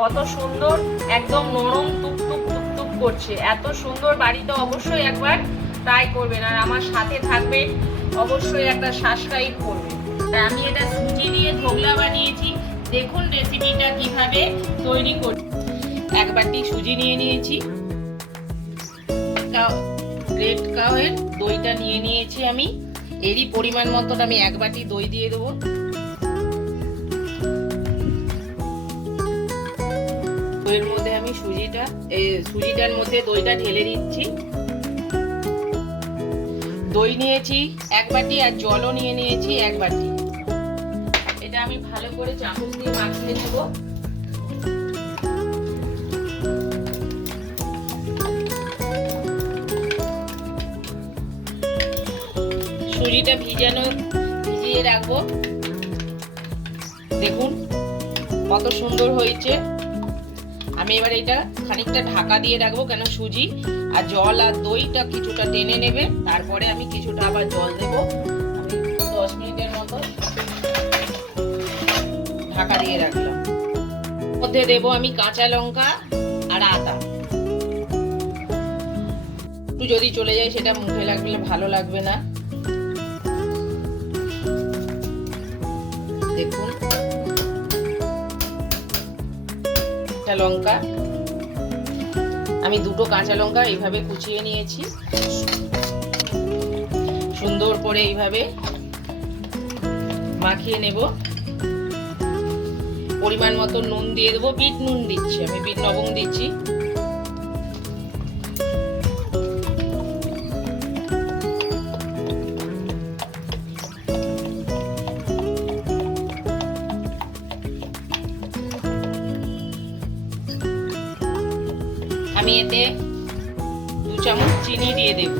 কত সুন্দর একদম নরম টুকটুক টুকটুক করছে। এত সুন্দর বাড়িতে অবশ্যই একবার ট্রাই করবেন। আর আমার সাথে থাকবে, অবশ্যই একটা সাবস্ক্রাইব করবেন তা আমি এটা সুজি দিয়ে ধোগলা বানিয়েছি। দেখুন রেসিপিটা কীভাবে তৈরি করি এক বাটি সুজি নিয়ে নিয়েছি। রেড কাউয়ের দইটা নিয়ে নিয়েছি আমি। এরই পরিমাণ মতন আমি এক বাটি দই দিয়ে দেবো। দইয়ের মধ্যে আমি সুজিটা এই সুজিটার মধ্যে দইটা ঢেলে দিচ্ছি। দই নিয়েছি এক বাটি আর জলও নিয়ে নিয়েছি এক বাটি। এটা আমি ভালো করে চামচ দিয়ে মাখিয়ে নেব। সুজিটা ভিজানো, ভিজিয়ে রাখব। দেখুন কত সুন্দর হয়েছে। আমি এবার এটা খানিকটা ঢাকা দিয়ে রাখব কেন সুজি আর জল আর দইটা কিছুটা টেনে নেবে। তারপরে আমি কিছুটা আবার জল দেব। আমি দশ মিনিটের মতো ঢাকা দিয়ে রাখলাম। মধ্যে দেব আমি কাঁচা লঙ্কা আর আদা। একটু যদি চলে যায় সেটা মুখে লাগলে ভালো লাগবে না। দেখুন। কাঁচা লঙ্কা। আমি দুটো কাঁচা লঙ্কা এইভাবে কুচিয়ে নিয়েছি। সুন্দর করে এইভাবে মাখিয়ে নেব। পরিমাণ মতো নুন দিয়ে দেবো। বিট নুন দিচ্ছি আমি, বিট লবঙ্গ দিচ্ছি। আমি এতে দু চামচ চিনি দিয়ে দেব।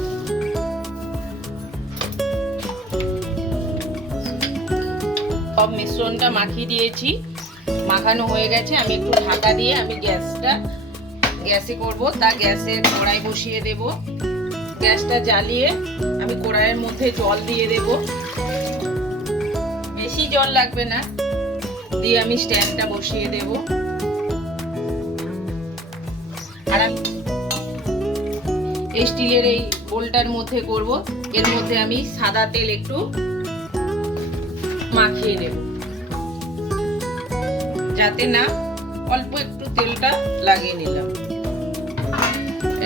সব মিশ্রণটা মাখিয়ে দিয়েছি। মাখানো হয়ে গেছে। আমি একটু ঢাকা দিয়ে আমি গ্যাসটা, গ্যাসে করব। তা গ্যাসে কড়াই বসিয়ে দেব। গ্যাসটা জ্বালিয়ে আমি কড়াইয়ের মধ্যে জল দিয়ে দেব। বেশি জল লাগবে না। দিয়ে আমি স্ট্যান্ডটা বসিয়ে দেব। আর স্টিলের এই বোলটার মধ্যে করব। এর মধ্যে আমি সাদা তেল একটু মাখিয়ে নেব। যাতে না অল্প একটু তেলটা লাগিয়ে নিলাম।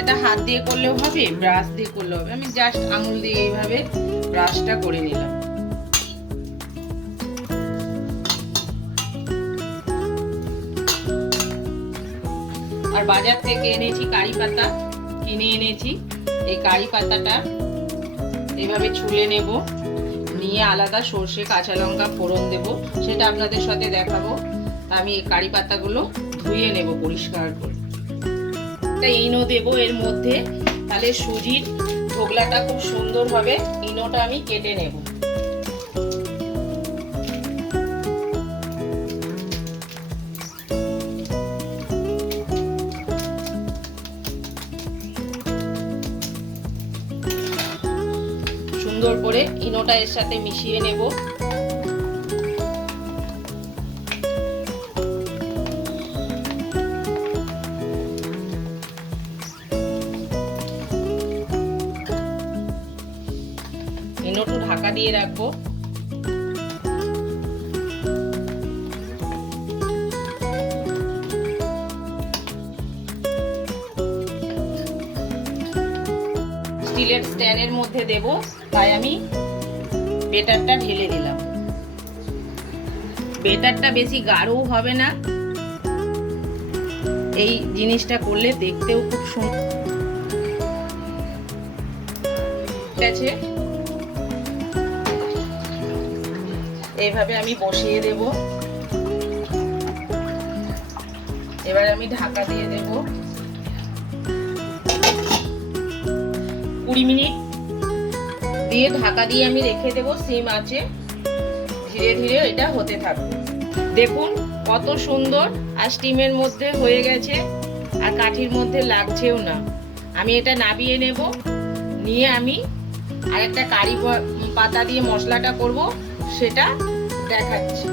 এটা হাত দিয়ে করলেও হবে, ব্রাশ দিয়ে করলেও হবে। আমি জাস্ট আঙুল দিয়ে এইভাবে ব্রাশটা করে নিলাম। আর বাজার থেকে এনেছি কারি পাতা, কিনে এনেছি। এই কারি পাতাটা এইভাবে ছুলে নেব, নিয়ে আলাদা সর্ষে, কাঁচা লঙ্কা ফোড়ন দেব, সেটা আপনাদের সাথে দেখাবো। আমি এই কারি পাতাগুলো ধুয়ে নেব পরিষ্কার করে। একটা ইনো দেব এর মধ্যে, তাহলে সুজির ঢোকলাটা খুব সুন্দর হবে, ইনোটা আমি কেটে নেব। সুন্দর করে ইনোটা এর সাথে মিশিয়ে নেব। ইনোটু ঢাকা দিয়ে রাখব। স্টিলের স্ট্যান্ডের মধ্যে দেব, তাই আমি বেটারটা ঢেলে দিলাম। বেটারটা বেশি গাঢ়ও হবে না। এই জিনিসটা করলে দেখতেও খুব সুন্দর এইভাবে আমি বসিয়ে দেব। এবার আমি ঢাকা দিয়ে দেব। কুড়ি মিনিট। দিয়ে ঢাকা দিয়ে আমি রেখে দেব সিম আছে। ধীরে ধীরে এটা হতে থাকবে। দেখুন কত সুন্দর আর স্টিমের মধ্যে হয়ে গেছে, আর কাঠির মধ্যে লাগছেও না। আমি এটা নাবিয়ে নেব। নিয়ে আমি আর একটা কারি পাতা দিয়ে মশলাটা করব, সেটা দেখাচ্ছি।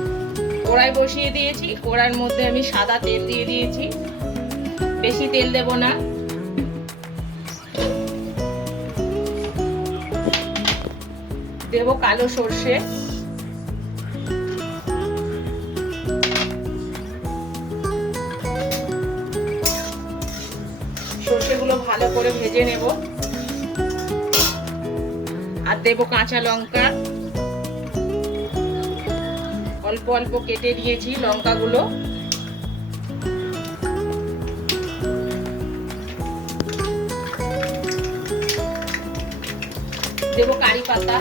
কড়াই বসিয়ে দিয়েছি। কড়ার মধ্যে আমি সাদা তেল দিয়ে দিয়েছি। বেশি তেল দেব না। দেব কালো সর্ষে। সর্ষেগুলো ভালো করে ভেজে নেব। আর দেব কাঁচা লঙ্কা। অল্প অল্প কেটে দিয়েছি লঙ্কাগুলো। দেব কারি পাতা।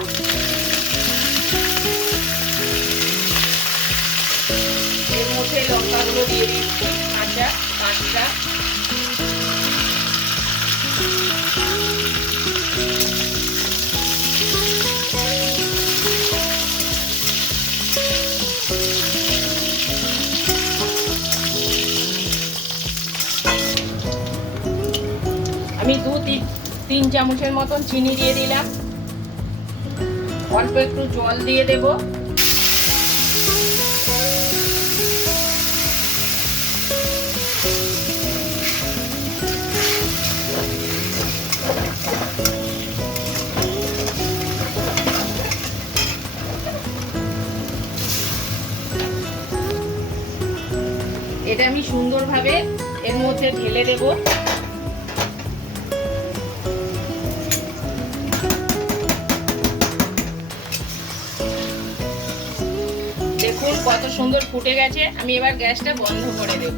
কাঁচা পাঁচটা আমি দু তিন তিন চামচের মতন চিনি দিয়ে দিলাম। অল্প একটু জল দিয়ে দেব। এটা আমি সুন্দরভাবে এর মধ্যে ঢেলে দেবো। দেখুন কত সুন্দর ফুটে গেছে। আমি এবার গ্যাসটা বন্ধ করে দেব।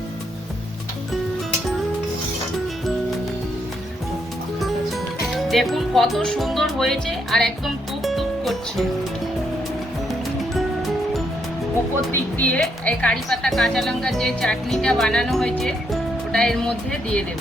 দেখুন কত সুন্দর হয়েছে আর একদম টুক টুক করছে। ওপর দিক দিয়ে এই কারি পাতা, কাঁচা লঙ্কার যে চাটনিটা বানানো হয়েছে, ওটা এর মধ্যে দিয়ে দেব।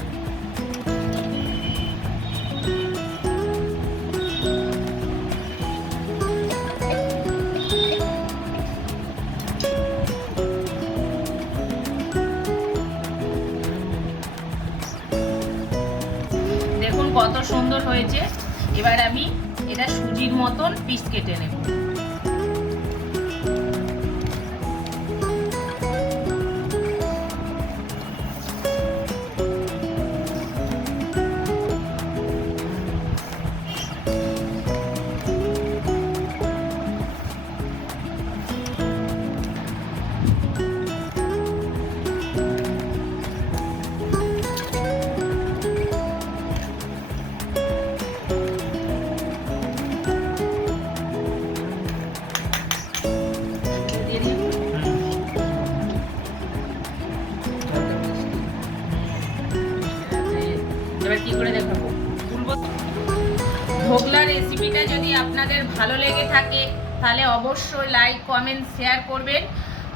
দেখুন কত সুন্দর হয়েছে। এবার আমি এটা সুজির মতন পিস কেটে নেব। রেসিপিটা যদি আপনাদের ভালো লেগে থাকে তাহলে অবশ্যই লাইক কমেন্ট শেয়ার করবেন।